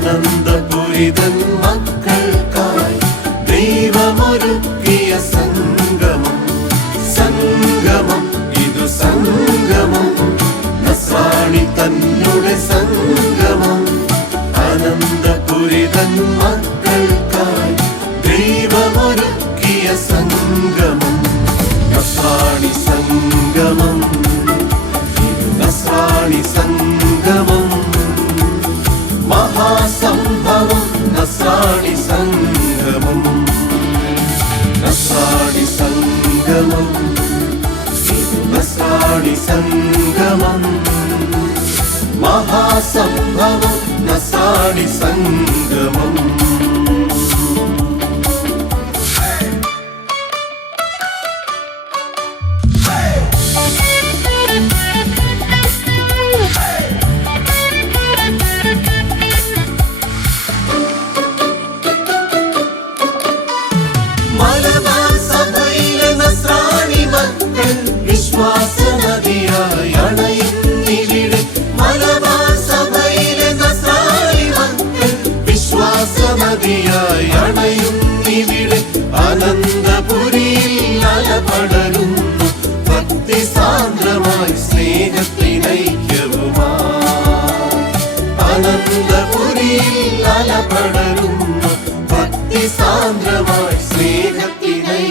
ആനന്ദപുരിതൻ മക്കൾക്കായി ദൈവമൊരുക്കിയ സംഗമം. സംഗമം, ഇതു സംഗമം, നസ്രാണി തന്നുടെ സംഗമം. ആനന്ദപുരിതൻ മക്കൾക്കായി ദൈവമൊരുക്കിയ സംഗമം. നസ്രാണി സംഗമം, നസ്രാണി സംഗമം, മഹാസംഭവം നസ്രാണി സംഗമം. നസ്രാണി സംഗമം, നസ്രാണി സംഗമം, മഹാസംഭവം നസ്രാണി സംഗമം. വിശ്വാസനദിയായി അണയുന്നിവിടെ മലബാർ സഭയിലെ നസ്രാണി മക്കൾ. വിശ്വാസനദിയായി അണയുന്നിവിടെ അനന്തപുരിയിൽ അലപടരുന്നു ഭക്തിസാന്ദ്രമായി സ്നേഹത്തിനൈക്യവുമായി. അനന്തപുരിയിൽ അലപടരുന്നു ഭക്തിസാന്ദ്രമായി സ്നേഹത്തിനൈക്യവുമായി.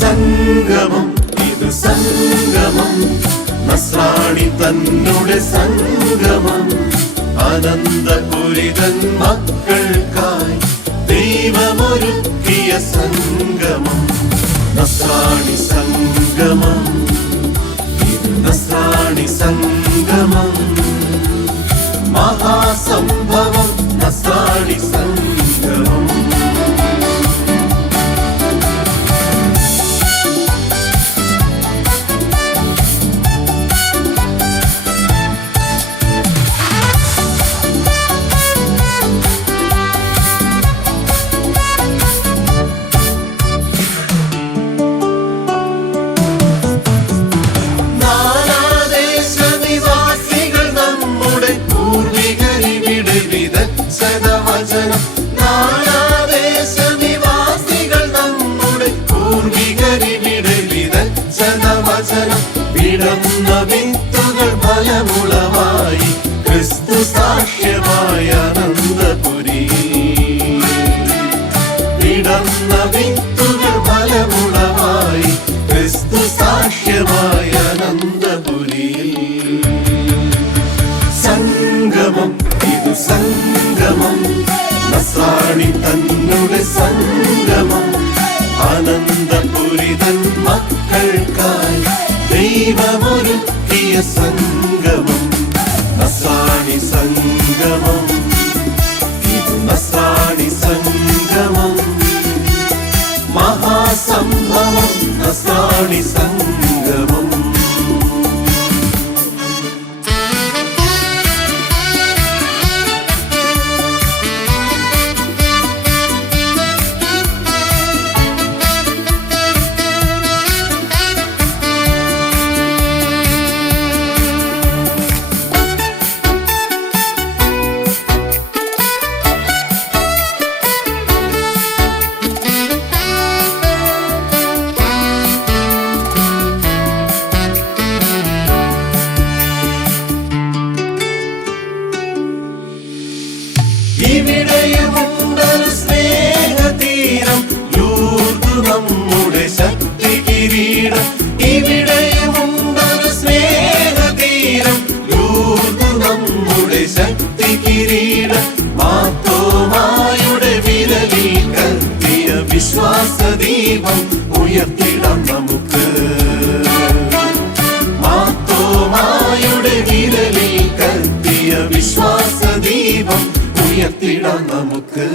സംഗമം, ഇതു സംഗമം, നസ്രാണി തന്നുടെ സംഗമം. ആനന്ദപുരിതൻ മക്കൾക്കായി ദൈവമൊരുക്കിയ സംഗമം. നസ്രാണി സംഗമം, ഇതു നസ്രാണി സംഗമം, മഹാസംഭവം നസ്രാണി സംഗമം. നാനാദേശനിവാസികൾ നമ്മുടെ പൂർവികരിവിടെ വിതച്ചത വചനം. വിടർന്ന വിത്തുകൾ ഫലമുളവായി ക്രിസ്തു സാക്ഷ്യമായ അനന്തപുരിയിൽ. വിടർന്ന വിത്തുകൾ ഫലമുളവായി ക്രിസ്തു സാക്ഷ്യമായ അനന്തപുരിയിൽ. സംഗമം, ഇതു സംഗമം, നസ്രാണി തന്നുടെ സംഗമം. ആനന്ദപുരിതൻ മക്കൾക്കായി ദൈവമൊരുക്കിയ സംഗമം. നസ്രാണി സംഗമം, ഇതു നസ്രാണി സംഗമം, മഹാസംഭവം നസ്രാണി സംഗമം. ഇവിടെയുമുണ്ടൊരു സ്നേഹതീരം, ലൂർദ് നമ്മുടെ ശക്തി കിരീടം. ഇവിടെയുമുണ്ടൊരു സ്നേഹതീരം, ലൂർദ് നമ്മുടെ ശക്തി കിരീടം. മാർത്തോമായുടെ വിരലിൽ കത്തിയ വിശ്വാസദീപം ഉയർത്തിടാം നമുക്ക്. മാർത്തോമായുടെ വിരലിൽ കത്തിയ വിശ്വാസദീപം ഉയർത്തിടാം നമുക്ക്.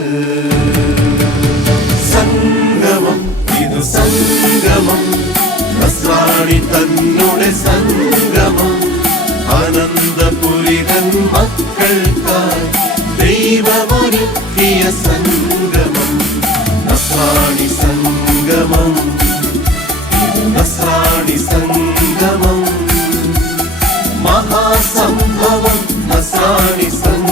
സംഗമം, ഇതു സംഗമം, നസ്രാണി തന്നുടെ സംഗമം. ആനന്ദപുരിതൻ മക്കൾക്കായി ദൈവമൊരുക്കിയ സംഗമം. നസ്രാണി സംഗമം, ഇതു നസ്രാണി സംഗമം, മഹാസംഭവം നസ്രാണി സംഗമം.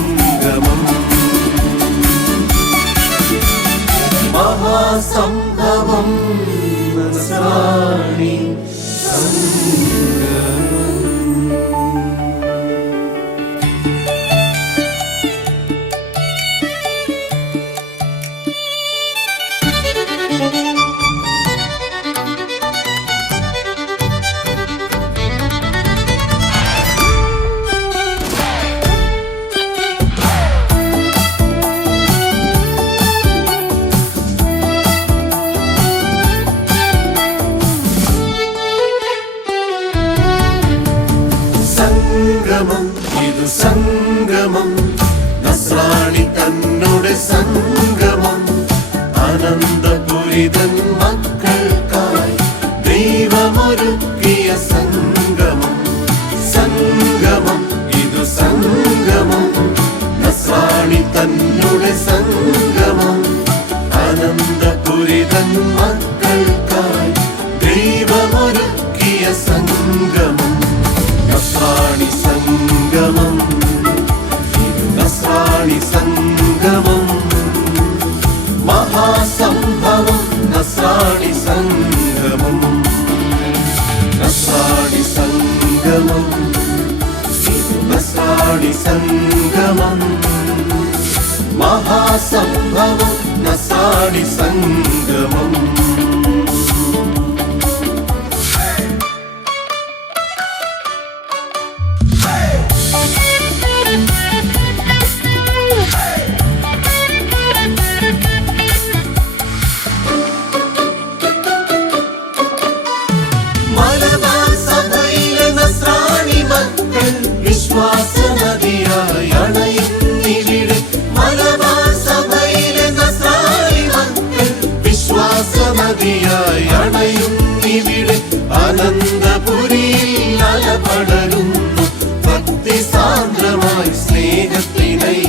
സംഗമം നസ്രാണി തന്നുടെ സംഗമം അനന്തപുരിതൻ മക്കൾക്കായി ദൈവമൊരുക്കിയ സംഗമം സംഗമം ഇതു സംഗമം നസ്രാണി തന്നുടെ സംഗമം അനന്തപുരിതൻ മക്കൾക്കായി ദൈവമൊരുക്കിയ സംഗമം നസ്രാണി സംഗമം നസ്രാണി സംഗമം മഹാസംഭവം നസ്രാണി സംഗമം നസ്രാണി സംഗമം നസ്രാണി സംഗമം മഹാസംഭവം നസ്രാണി സംഗമം വിശ്വാസനദിയായി അണയുന്നിവിടെ മലബാർ സഭയിലെ നസ്രാണി മക്കൾ വിശ്വാസനദിയായി അണയുന്നിവിടെ അനന്തപുരിയിൽ അലപടരുന്നു ഭക്തി സാന്ദ്രമായി സ്നേഹത്തിനൈക്യവുമായി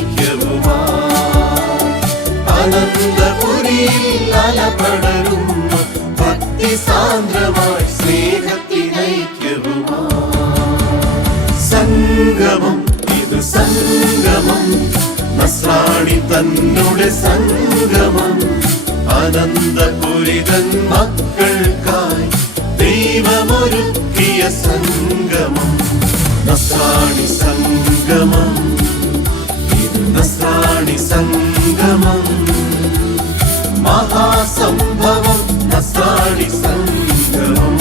അനന്തപുരിയിൽ അലപടരുന്നു ഭക്തി സാന്ദ്രമായി സ്നേഹത്തിനൈക്യവുമായി സംഗമം ഇത് സംഗമം നസ്രാണി തന്നുടെ സംഗമം അനന്തപുരിതൻ മക്കൾക്കായി ദൈവമൊരുക്കിയ സംഗമം നസ്രാണി സംഗമം ഇത് നസ്രാണി സംഗമം മഹാസംഭവം നസ്രാണി സംഗമം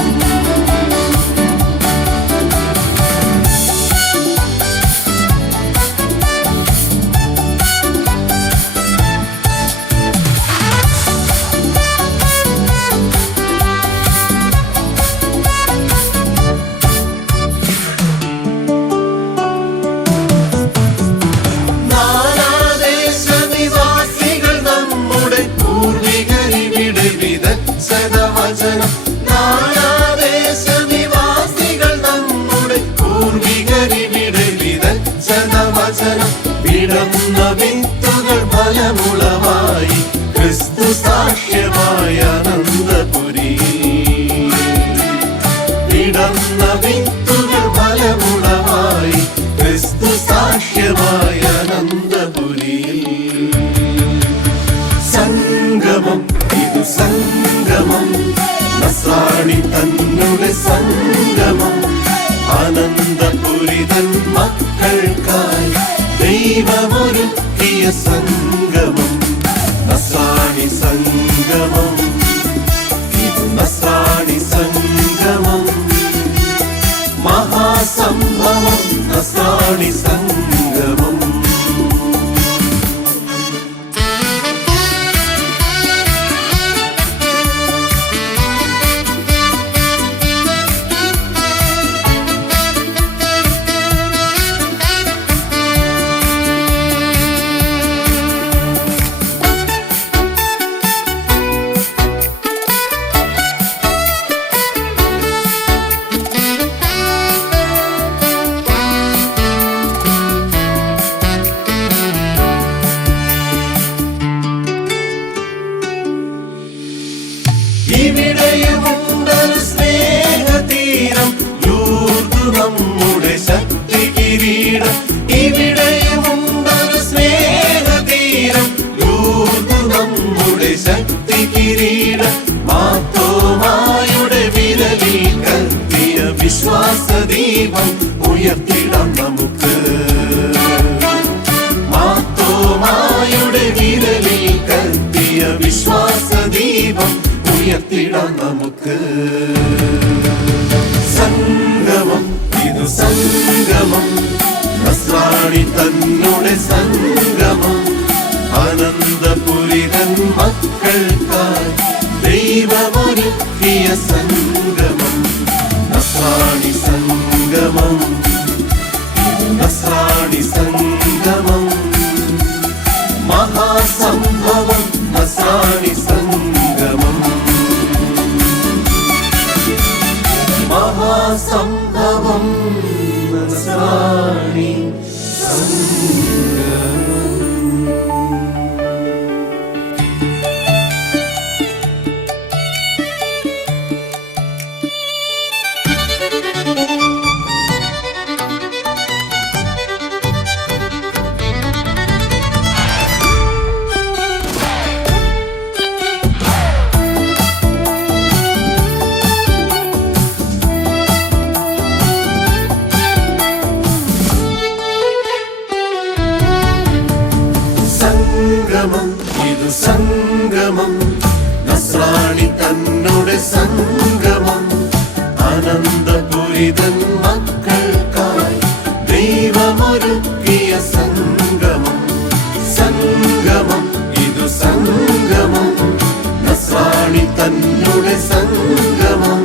നാനാദേശനിവാസികൾ നമ്മുടെ പൂർവികരിവിടെ വിതച്ചന വചനം വിടന്ന വിത്തുകൾ ഫലമുളവായി ക്രിസ്തു സാക്ഷ്യമായ അനന്തപുരിയിൽ വിടന്ന വിത്തുകൾ ഫലമുളവായി ക്രിസ്തു സാക്ഷ്യമായ അനന്തപുരിയിൽ സംഗമം ഇതു സംഗമം നസ്രാണി തന്നുടെ സംഗമം അനന്തപുരിതൻ മക്കൾക്കായി ദൈവമൊരുക്കിയ സംഗമം നസ്രാണി സംഗമം ഇതു നസ്രാണി സംഗമം മഹാസംഭവം നസ്രാണി സംഗമം ഇവിടെയുമുണ്ടൊരു സ്നേഹതീരം ലൂർദ് നമ്മുടെ ശക്തി കിരീടം ഇവിടെയുമുണ്ടൊരു സ്നേഹതീരം ലൂർദ് നമ്മുടെ ശക്തി കിരീടം മാത്തോമായുടെ വിരലിൽ കത്തിയ വിശ്വാസദീപം ഉയർത്തിടാം നമുക്ക് മാത്തോമായുടെ വിരലിൽ കത്തിയ വിശ്വാസദീപം ഉയർത്തിടാം നമുക്ക് സംഗമം ഇതു സംഗമം നസ്രാണി തന്നുടെ സംഗമം അനന്തപുരിതൻ മക്കൾക്കായി ദൈവമൊരുക്കിയ സംഗമം നസ്രാണി സംഗമം നസ്രാണി സംഗമം സംഗമം നസ്രാണി തന്നുടെ സംഗമം അനന്തപുരിതൻ മക്കൾക്കായി ദൈവമൊരുക്കിയ സംഗമം സംഗമം ഇതു സംഗമം നസ്രാണി തന്നുടെ സംഗമം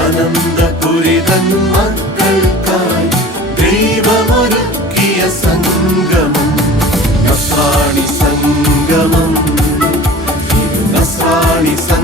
അനന്തപുരിതൻ മക്കൾക്കായി ദൈവമൊരുക്കിയ സംഗമം നസ്രാണി സംഗമം നസ്രാണി സംഗമം